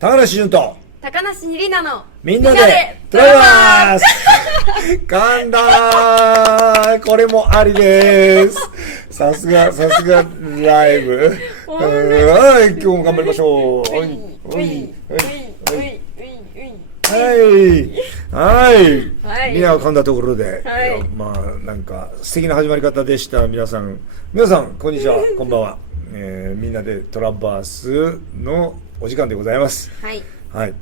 高梨純と高梨にりなのみんなでトライバース噛んだー。これもありです。さすがライブ。はい、今日も頑張りましょう。はい。みんなが噛んだところで、まあなんか素敵な始まり方でした。皆さんこんにちは、こんばんは。みんなでトラバースのお時間でございます。はい。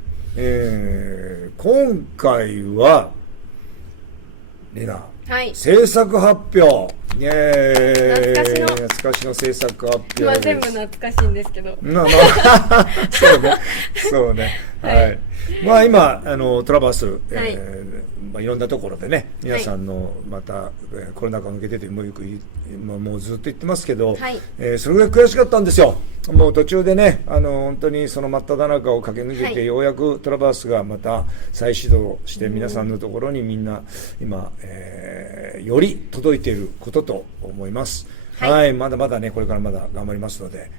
今回はリナ、制作発表。懐かしの制作発表です。全部懐かしいんですけど。そうね。はい。まあ今トラバース、いろんなところでね、皆さんのまたコロナ禍を抜けててもうずっと言ってますけど、それぐらい悔しかったんですよ。もう途中でね、本当にその真っ只中を駆け抜けて、ようやくトラバースがまた再始動して皆さんのところにみんな今、より届いていることと思います。はい、まだまだね、これからまだ頑張りますので、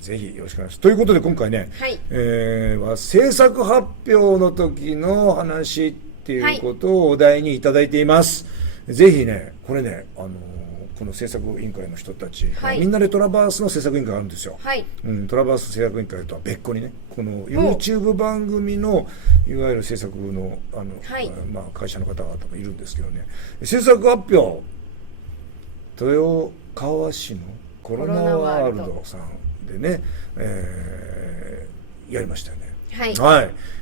ぜひよろしくお願いします。ということで今回ね、制作発表の時の話っていうことをお題にいただいています。ぜひね、これね、この制作委員会の人たち、みんなでトラバースの制作委員会があるんですよ。トラバース制作委員会とは別個にね、この YouTube 番組のいわゆる制作の会社の方々もいるんですけどね、制作発表、豊川市のコロナワールドさんでね、やりましたよね。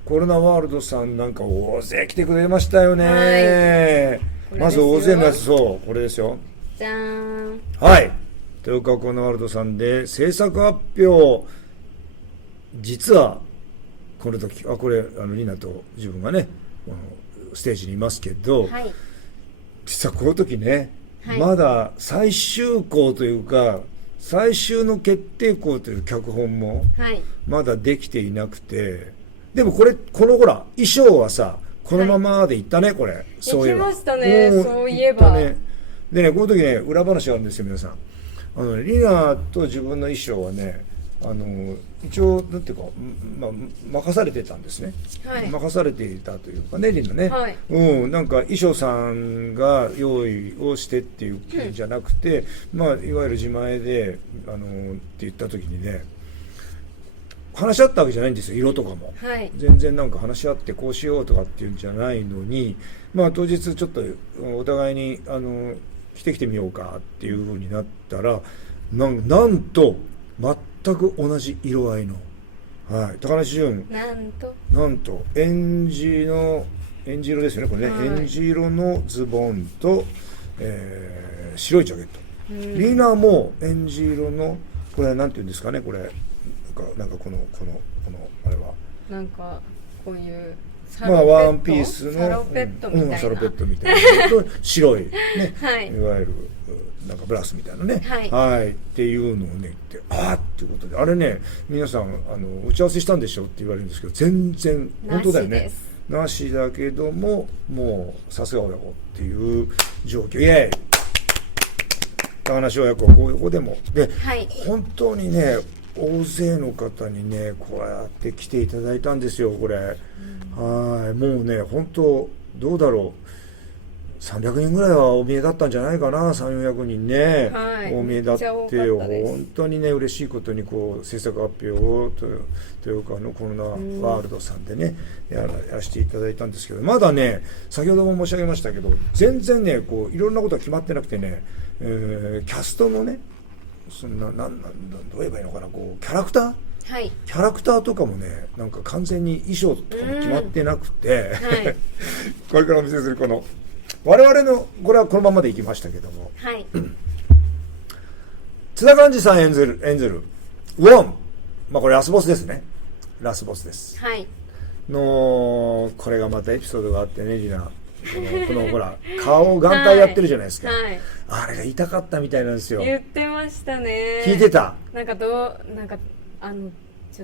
コロナワールドさんなんか大勢来てくれましたよね。まず大勢のやつ、これですよ。じゃーん。豊川コロナワールドさんで制作発表。実はこの時これリナと自分がねステージにいますけど、実はこの時ね、まだ最終稿というか最終の決定稿という脚本もまだできていなくて、でもこのほら衣装はさこのままでいったね、これ。そういえば行きましたね、そういえば。でね、この時ね、裏話があるんですよ、皆さん。リナと自分の衣装はね、一応なんていうか、任されてたんですね。任されていたというかね、リナね。なんか衣装さんが用意をしてっていうんじゃなくて、いわゆる自前でって言った時にね、話し合ったわけじゃないんですよ、色とかも。全然なんか話し合ってこうしようとかっていうんじゃないのに、当日ちょっとお互いに着てきてみようかっていう風になったら、なんと全く同じ色合いの、高梨純、なんとエンジ色ですよね、これね、エンジ色のズボンと、白いジャケット。リナもエンジ色の、これはなんていうんですかね、これなんかこのあれはなんかこういうワンピースのサロペットみたいな、サロペットみたいな白いね、いわゆるなんかブラスみたいなね、っていうのをね言って、っていうことで、あれね、皆さん打ち合わせしたんでしょって言われるんですけど、全然本当だよね、なしだけども、もうさすが親子っていう状況。イエーイ、高梨親子、ここでもで、本当にね大勢の方にねこうやって来ていただいたんですよ、これ。もうね、本当どうだろう、300人ぐらいはお見えだったんじゃないかな、300、400人ね、お見えだって、本当にね嬉しいことにこう制作発表を豊川のコロナワールドさんでねやらせていただいたんですけど、まだね先ほども申し上げましたけど、全然ねこういろんなことが決まってなくてね、キャストのね、どう言えばいいのかな、こうキャラクターとかもね、なんか完全に衣装とかも決まってなくて、これからお見せするこの我々のこれはこのままでいきましたけども、津田寛治さん演ずるウォン、これラスボスですね、ラスボスです、のこれがまたエピソードがあってね、リナこのほら顔眼帯やってるじゃないですか、あれが痛かったみたいなんですよ。言ってましたね。聞いてた。なんかちょ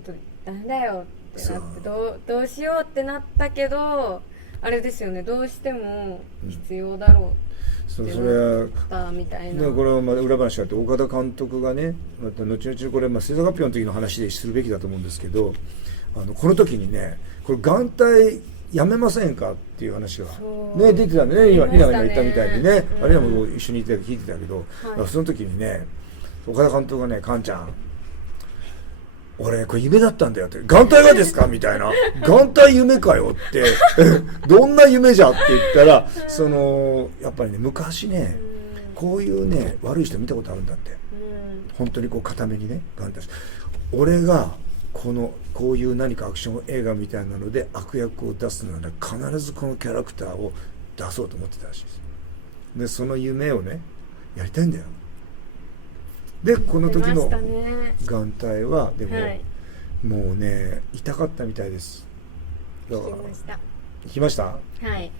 っとダメだよってなって、どうしようってなったけど、あれですよね、どうしても必要だろうってなったみたいな。これは裏話があって、岡田監督がね、また後々これ制作発表の時の話でするべきだと思うんですけど、この時にねこれ眼帯やめませんかっていう話が、ね、出てたんでね、今リナが言ったみたいにね、リナも一緒にいて聞いてたけど、その時にね岡田監督がね、カンちゃん俺これ夢だったんだよって、眼帯がですかみたいな、眼帯夢かよってどんな夢じゃって言ったら、やっぱりね昔ねこういうね悪い人見たことあるんだって、本当にこう固めにね眼帯、俺がこういう何かアクション映画みたいなので悪役を出すのは、ね、必ずこのキャラクターを出そうと思ってたらしいです。でその夢をねやりたいんだよ。でこの時の眼帯はでも、もうね痛かったみたいです。だから聞きました。はい。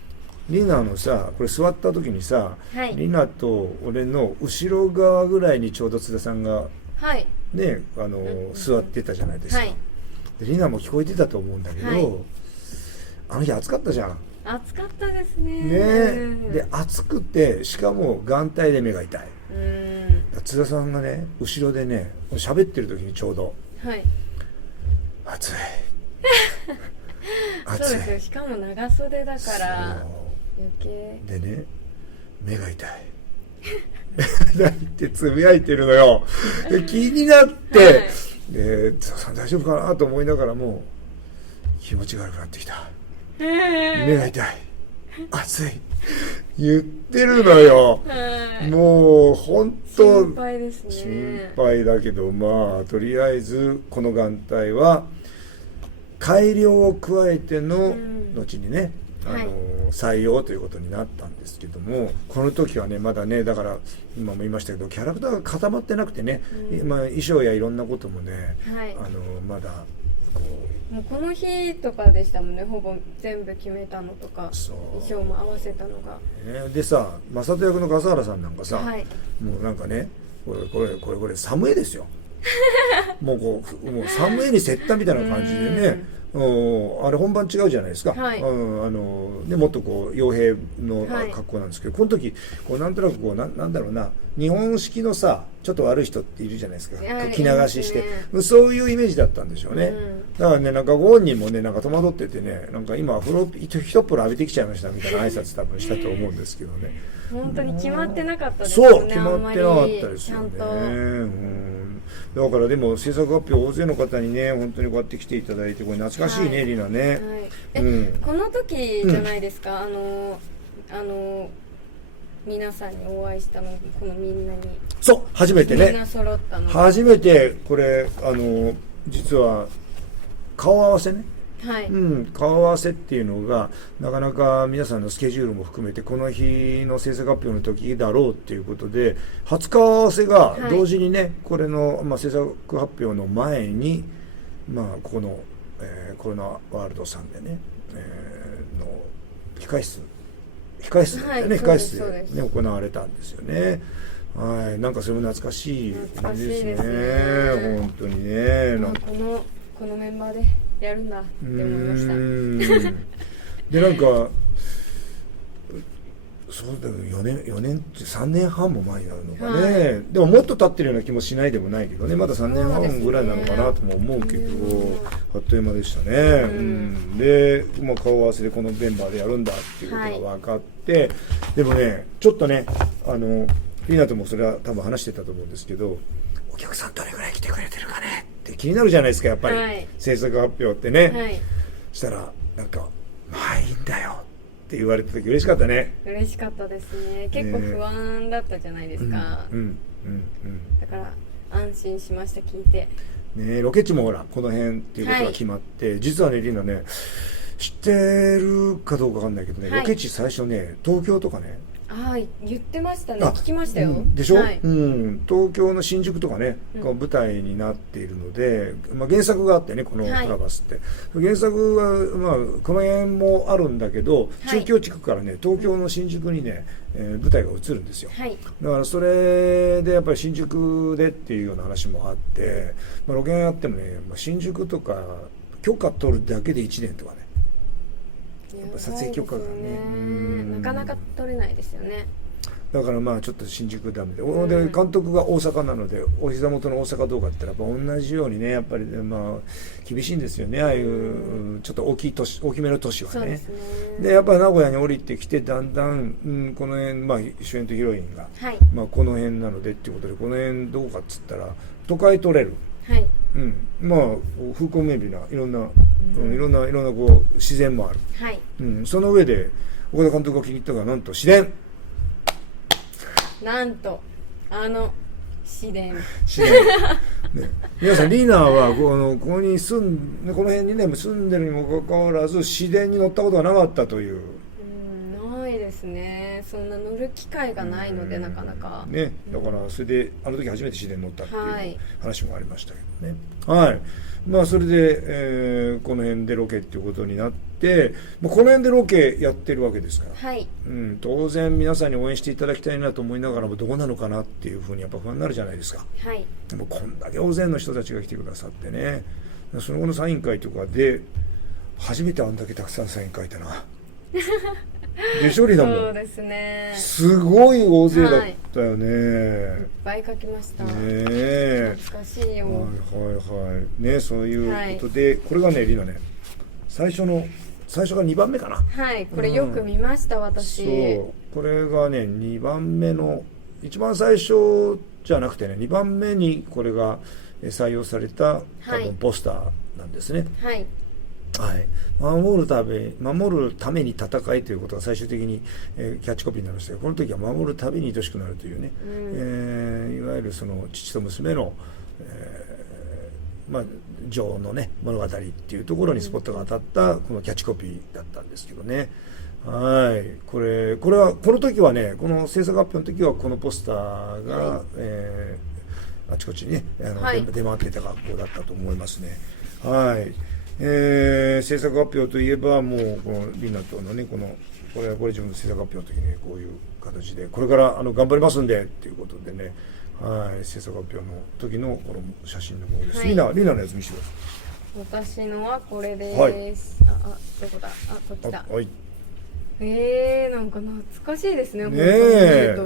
リナのさ、これ座った時にさ、リナと俺の後ろ側ぐらいにちょうど津田さんがね、座ってたじゃないですか。でリナも聞こえてたと思うんだけど、あの日暑かったじゃん。暑かったですね。で暑くて、しかも眼帯で目が痛い。津田さんがね後ろでね喋ってる時にちょうど、暑いそうですよ。しかも長袖だから余計でね、目が痛いってつぶやいてるのよ。で気になって、津田さん大丈夫かなと思いながらも気持ちが悪くなってきた、目が痛い、暑い言ってるのよ。もう本当心配ですね。心配だけど、まあとりあえずこの眼帯は改良を加えての後にね、採用ということになったんですけども、この時はねまだね、だから今も言いましたけどキャラクターが固まってなくてね、衣装やいろんなこともね、まだもうこの日とかでしたもんね、ほぼ全部決めたのとか衣装も合わせたのが、でさ、正人役の笠原さんなんかさ、もうなんかねこれサムエですよもうサムエに競ったみたいな感じでね、あれ本番違うじゃないですか、でもっとこう傭兵の格好なんですけど、この時こうなんとなくこうなんだろうな、日本式のさちょっと悪い人っているじゃないですか、着流しして、そういうイメージだったんでしょうね。だからね、なんかご本人もねなんか戸惑っててね、なんか今風呂一っぽろ浴びてきちゃいましたみたいな挨拶多分したと思うんですけどね。本当に決まってなかったですよね。そう決まってなかったですよね。だからでも制作発表大勢の方にね本当にこうやって来ていただいて、これ懐かしいね、リナね。この時じゃないですか、皆さんにお会いしたの、このみんなに。そう初めてね、みんな揃ったの初めてこれ実は顔合わせね、顔合わせっていうのがなかなか皆さんのスケジュールも含めてこの日の制作発表の時だろうっていうことで、初顔合わせが同時にね、これの、制作発表の前に、ここの、コロナワールドさんでね、の控室でね行われたんですよね。なんかそれも懐かしいですね。本当にね。このメンバーでやるんだって思いましたでなんかそうだよ、4年って3年半も前になるのかね、でももっと経ってるような気もしないでもないけどね、まだ3年半ぐらいなのかなとも思うけど、あっという間でしたね。で、顔合わせでこのメンバーでやるんだっていうことが分かって、でもねちょっとねリナともそれは多分話してたと思うんですけど、お客さんどれぐらい来てくれてるかねって気になるじゃないですか、やっぱり、制作発表ってね。したらなんかいいんだよって言われた時嬉しかったね。嬉しかったですね。結構不安だったじゃないですか。だから安心しました、聞いてね。ロケ地もほらこの辺っていうことが決まって、実はねリナね知ってるかどうかわかんないけどね、ロケ地最初ね東京とかね、言ってましたね。聞きましたよ。でしょ、東京の新宿とかね、舞台になっているので、原作があってね、このトラバスって、原作は、この辺もあるんだけど、中京地区からね東京の新宿にね、舞台が移るんですよ。だからそれでやっぱり新宿でっていうような話もあって、ロケやってもね、新宿とか許可取るだけで1年とかね、撮影許可がね、なかなか取れないですよね。だからまあちょっと新宿ダメで、で監督が大阪なのでお膝元の大阪どうかって言ったらやっぱ同じようにねやっぱり、まあ厳しいんですよね、ああいうちょっと大きめの都市はね。でやっぱ名古屋に降りてきてだんだん、この辺、まあ、主演とヒロインが、はい、まあ、この辺なのでっていうことでこの辺どうかっつったら都会取れる、はい、まあ風光明媚ないろんな、いろんなこう自然もある、はい、その上で岡田監督が気に入ったのがなんと市電、なんと市電市電、ね、皆さんリーナーはここにこの辺にね住んでるにもかかわらず市電に乗ったことがなかったという。ないですね。そんな乗る機会がないのでなかなかね、だからそれであの時初めて市電に乗ったっていう話もありましたけどね。はい、まあそれで、この辺でロケっていうことになって、この辺でロケやってるわけですから、はい、当然皆さんに応援していただきたいなと思いながらもどうなのかなっていうふうにやっぱ不安になるじゃないですか。はい、でもこんだけ大勢の人たちが来てくださってね、その後のサイン会とかで初めてあんだけたくさんサイン書いたな。でしょりだもん。そうですね。すごい大勢だったよね。いっぱい書きました。ね、懐かしいよ。はいね、そういうことで、これがねリナね最初が2番目かな。はい、これよく見ました、私。そうこれがね2番目の一番最初じゃなくてね2番目にこれが採用された多分ポスターなんですね。はい。はい、守るために戦いということが最終的に、キャッチコピーになりましたが、この時は守るたびに愛しくなるというね、いわゆるその父と娘の、情のね物語っていうところにスポットが当たったこのキャッチコピーだったんですけどね。はい、これはこの時はねこの制作発表の時はこのポスターが、はい、あちこちにね出回っていた学校だったと思いますね。はい。制作発表といえばもうこのリナとのねこれ自分の制作発表の時にこういう形でこれから頑張りますんでっていうことでね、はい、制作発表の時のこの写真のものです。はい、リナのやつ見せてください。私のはこれです。はい、どこだ？こっちだ。はい。なんか懐かしいですね。ねえ。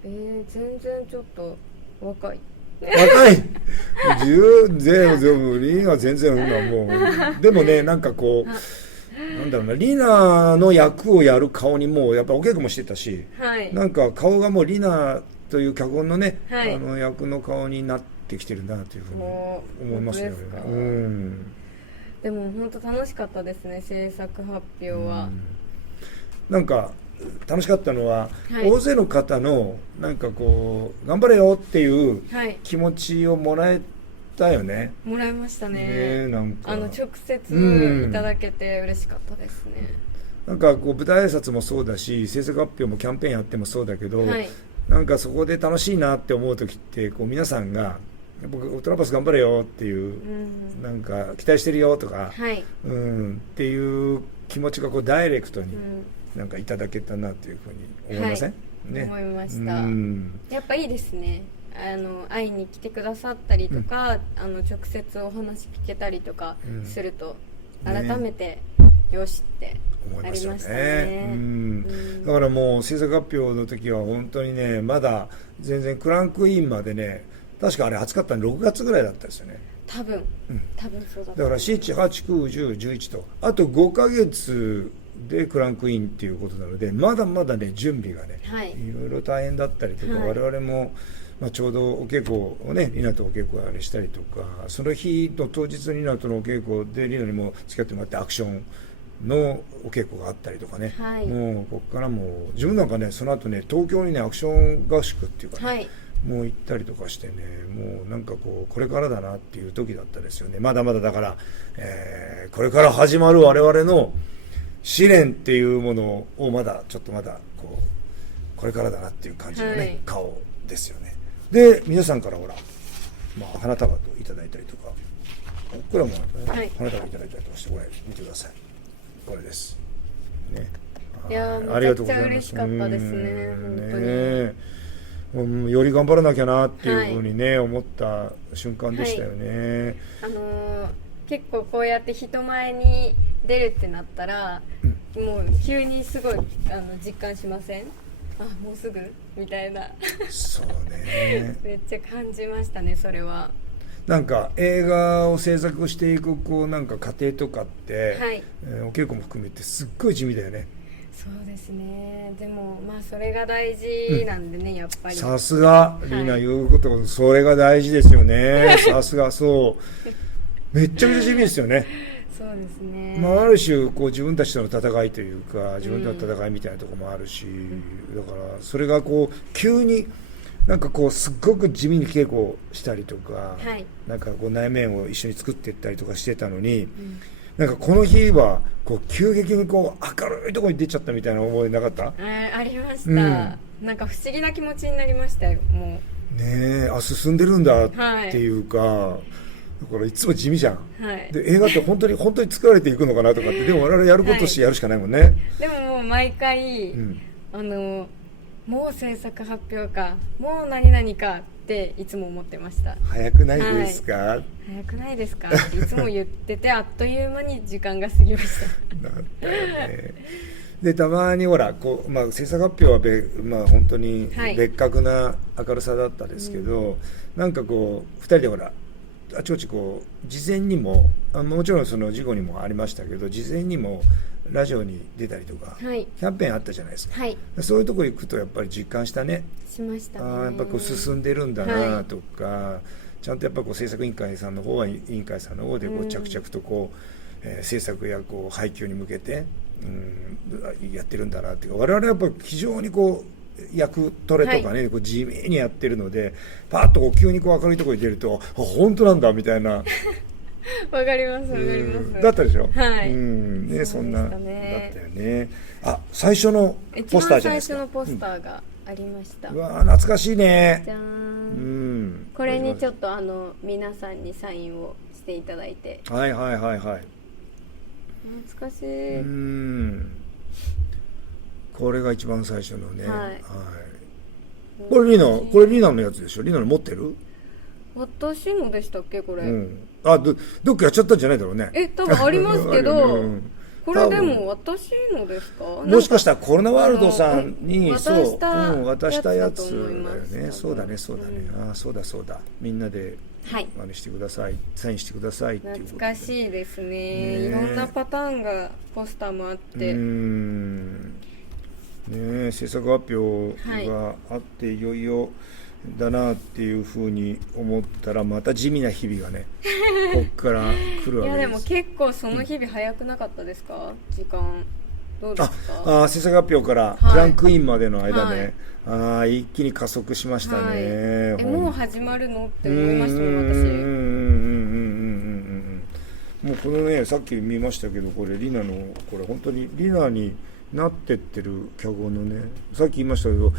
全然ちょっと若い。若い全然リーナは全然もうでもねなんかこうなんだろうなリーナの役をやる顔にもうやっぱお稽古もしてたし、はい、なんか顔がもうリーナという脚本のね、はい、役の顔になってきてるなというふうに思いますね。でも本当楽しかったですね制作発表は。なんか楽しかったのは、はい、大勢の方のなんかこう頑張れよっていう気持ちをもらえたよね。もらいましたね。なんか直接いただけて嬉しかったですね。なんかこう舞台挨拶もそうだし制作発表もキャンペーンやってもそうだけど、はい、なんかそこで楽しいなって思う時ってこう皆さんが僕ウルトラバス頑張れよっていう、なんか期待してるよとか、はい、っていう気持ちがこうダイレクトに、なんかいただけたなというふうに思いません？はい、ね、思いました。やっぱいいですね。会いに来てくださったりとか、直接お話聞けたりとかすると、改めてよしってなりましたね。だからもう制作発表の時は本当にねまだ全然クランクインまでね確かあれ暑かったの6月ぐらいだったですよね。多分そうだった。だから7、8、9、10、11とあと5ヶ月でクランクインっていうことなのでまだまだね準備がね、はい、いろいろ大変だったりとか、我々も、ちょうどお稽古をねリナとお稽古あれしたりとかその日の当日リナとのお稽古でリナにも付き合ってもらってアクションのお稽古があったりとかね、もうここからもう自分なんかねその後ね東京にねアクション合宿っていうかね、もう行ったりとかしてねもうなんかこれからだなっていう時だったですよね。まだまだだから、これから始まる我々の試練っていうものをまだこれからだなっていう感じのね、顔ですよね。で皆さんからほら、花束といただいたりとか僕らも、花束いただいたりとかしてこれ見てください。これですね。いやめちゃくちゃ嬉しかったですね。本当により頑張らなきゃなっていうふうにね、思った瞬間でしたよね。結構こうやって人前に出るってなったら、もう急にすごい実感しません？あもうすぐみたいなそうねめっちゃ感じましたねそれは。なんか映画を制作していくこうなんか過程とかって、はい、お稽古も含めてすっごい地味だよね。そうですね。でもまあそれが大事なんでね、やっぱり。さすがリナ言うこと、それが大事ですよねさすがそうめっちゃめちゃ地味ですよねそうですね。まあ、ある種こう自分たちとの戦いというか自分との戦いみたいなところもあるし、だからそれがこう急になんかこうすっごく地味に稽古したりとか、はい、なんかこう内面を一緒に作っていったりとかしてたのに、なんかこの日はこう急激にこう明るいところに出ちゃったみたいな思いなかった？ありました、なんか不思議な気持ちになりましたよ。もうねえ、進んでるんだっていうか、だからいつも地味じゃん、で映画って本当に作られていくのかなとかってでも我々やることしてやるしかないもんね、でももう毎回、もう制作発表かもう何々かっていつも思ってました。早くないですか、早くないですかっていつも言っててあっという間に時間が過ぎましただったよねでたまにほらこう、制作発表は本当に別格な明るさだったですけど、なんかこう2人でほらあちこちこう事前にももちろんその事後にもありましたけど事前にもラジオに出たりとか、キャンペーンあったじゃないですか、そういうとこ行くとやっぱり実感したね。しましたね。やっぱこう進んでるんだなとか、ちゃんとやっぱこう制作委員会さんの方は委員会さんの方でこう着々とこう、制作やこう配給に向けて、やってるんだなっていうか、我々はやっぱ非常にこう役トレとかね、こう地味にやってるのでパッとこう急にこう明るいところに出ると本当なんだみたいなわかりますわかります。だったでしょ。ね、そんなだったよね。最初のポスターじゃないですか。一番最初のポスターがありました。うわ懐かしいね。じゃーん。これにちょっと皆さんにサインをしていただいて。はい。懐かしい。これが一番最初のね。これリナのやつでしょ。リナの持ってる？私のでしたっけこれ。どっかやっちゃったんじゃないだろうね。多分ありますけど。これでも私のですか？もしかしたらコロナワールドさんに渡したやつだよね。そうだね。そうだ。みんなで真似してください。サインしてくださいっていう。懐かしいですね。いろんなパターンがポスターもあって。制作発表があっていよいよだなっていうふうに思ったらまた地味な日々がねこっから来るわけです。いやでも結構その日々早くなかったですか？時間どうですか？制作発表からクランクインまでの間ね、一気に加速しましたね。もう始まるのって思いましたもん私。もうこのねさっき見ましたけどこれリナのこれ本当にリナになってってる脚本のねさっき言いましたけど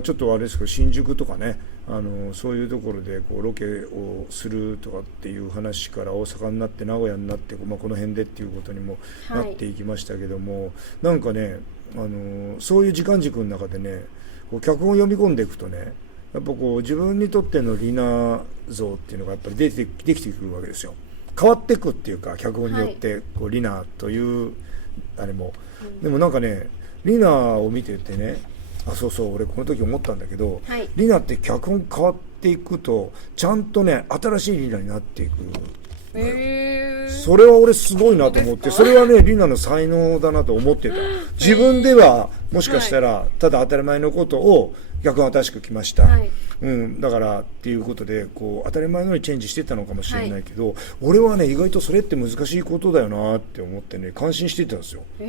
ちょっとあれですけど新宿とかねそういうところでこうロケをするとかっていう話から大阪になって名古屋になってこの辺でっていうことにもなっていきましたけども、なんかねそういう時間軸の中でねこう脚本を読み込んでいくとねやっぱこう自分にとってのリナ像っていうのがやっぱりできてくるわけですよ。変わっていくっていうか脚本によってこうリナというあれも、でもなんかねリナを見ててねそう俺この時思ったんだけど、リナって脚本変わっていくとちゃんとね新しいリナになっていく、それは俺すごいなと思って、それはねリナの才能だなと思ってた。自分ではもしかしたらただ当たり前のことを脚本新しく来ました、だからっていうことでこう当たり前のようにチェンジしてたのかもしれないけど、俺はね意外とそれって難しいことだよなって思ってね感心してたんですよ。本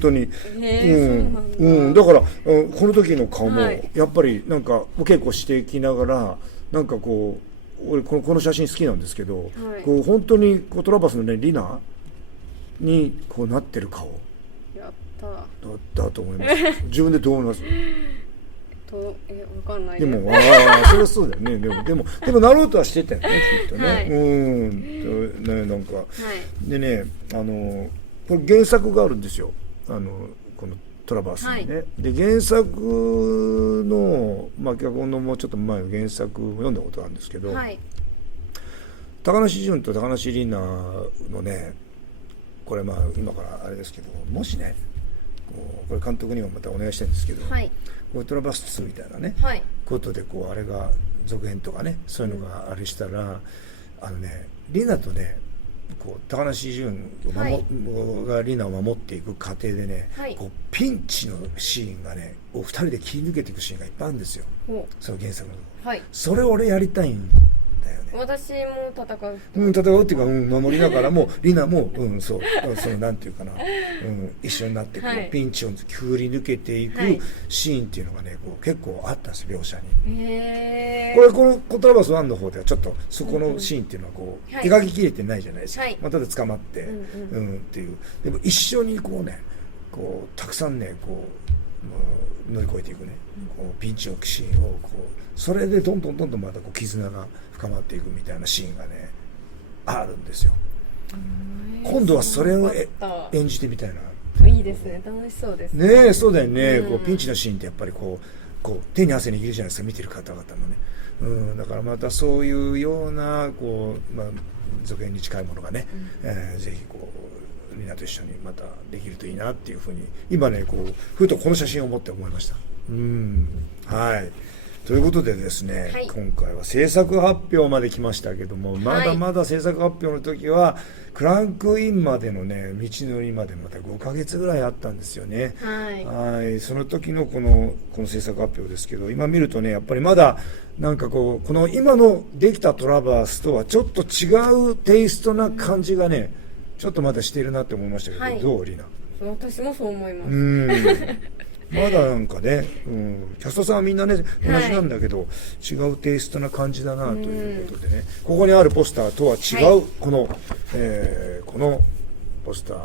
当に、だからこの時の顔もやっぱりなんかお稽古していきながらなんかこう俺この写真好きなんですけど、こう本当にこうトラバスのねリナにこうなってる顔だと思います自分でどう思います？わかんないでもそれはそうだよね。でもなろうとはしてたよねきっとね。なんか、でねこれ原作があるんですよこのトラバースにね、で原作の脚本のもうちょっと前の原作を読んだことがあるんですけど、高梨純と高梨臨奈のねこれ今からあれですけどもしねこれ監督にもまたお願いしたいんですけど、はい、こうトラバス2みたいなね、はい、ことであれが続編とかね、そういうのがあれしたら、リナとね、高梨純がリナを守っていく過程でね、はい、ピンチのシーンがね、2人で切り抜けていくシーンがいっぱいあるんですよ、その原作の、はい、それを俺やりたいんだよね。私も戦う、戦うっていうか、守りながらもリナも、そうなんていうかな、一緒になってピンチをくり抜けていくシーンっていうのがね、結構あったんですよ、描写に。このコトラバス1の方ではちょっとそこのシーンっていうのは描ききれてないじゃないですか、ただ捕まってっていう。でも一緒にたくさんね乗り越えていくね、ピンチのシーンをそれでどんどんまた絆が深まっていくみたいなシーンがねあるんですよ。今度はそれを演じてみたいな。いいですね、楽しそうですね。ねえ、そうだよね、ピンチのシーンってやっぱり手に汗握るじゃないですか、見てる方々のね。だからまたそういうような続編に近いものがね、ぜひリナと一緒にまたできるといいなっていうふうに今ねふとこの写真を持って思いました。はい。ということでですね、はい、今回は制作発表まで来ましたけども、まだまだ制作発表の時はクランクインまでのね道のりまでまた5ヶ月ぐらいあったんですよね。はい。その時のこの制作発表ですけど、今見るとねやっぱりまだなんかこの今のできたトラバースとはちょっと違うテイストな感じがね、ちょっとまだしているなって思いましたけど、はい、どうリナ？私もそう思います。まだなんかね、キャストさんはみんなね同じなんだけど、違うテイストな感じだなということでね、ここにあるポスターとは違う、このポスター、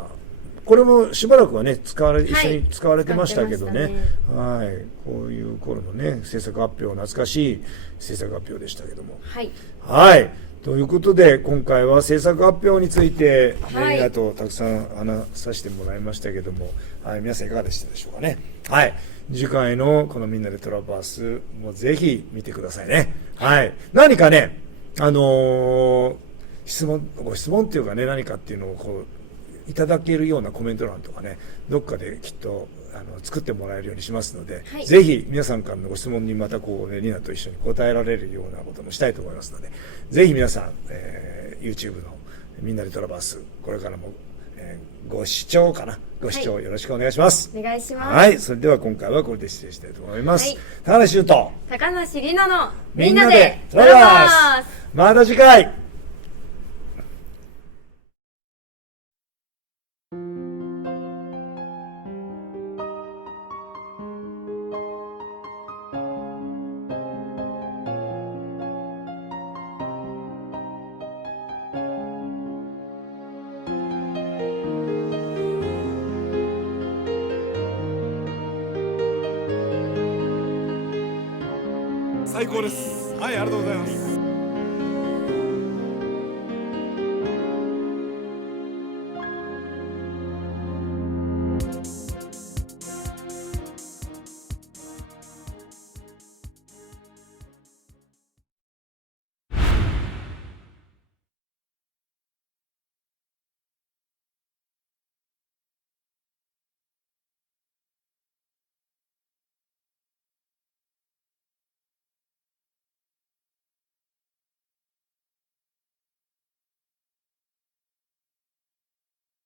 これもしばらくはね一緒に使われてましたけどね、はい、こういう頃のね制作発表、懐かしい制作発表でしたけども、はい。ということで今回は制作発表についてリナとたくさん話させてもらいましたけども、はい、皆さんいかがでしたでしょうかね。はい、次回のこのみんなでトラバースもぜひ見てくださいね。はい、何かねご質問っていうかね、何かっていうのをいただけるようなコメント欄とかね、どっかできっと作ってもらえるようにしますので、ぜひ皆さんからのご質問にまたリナと一緒に答えられるようなこともしたいと思いますので、ぜひ皆さん、YouTube のみんなでトラバース、これからも、ご視聴よろしくお願いします。お願いします。はい、それでは今回はこれで失礼したいと思います。高梨俊と高梨里奈のみんなでトラバース、また次回。最高です。はい、ありがとうございます。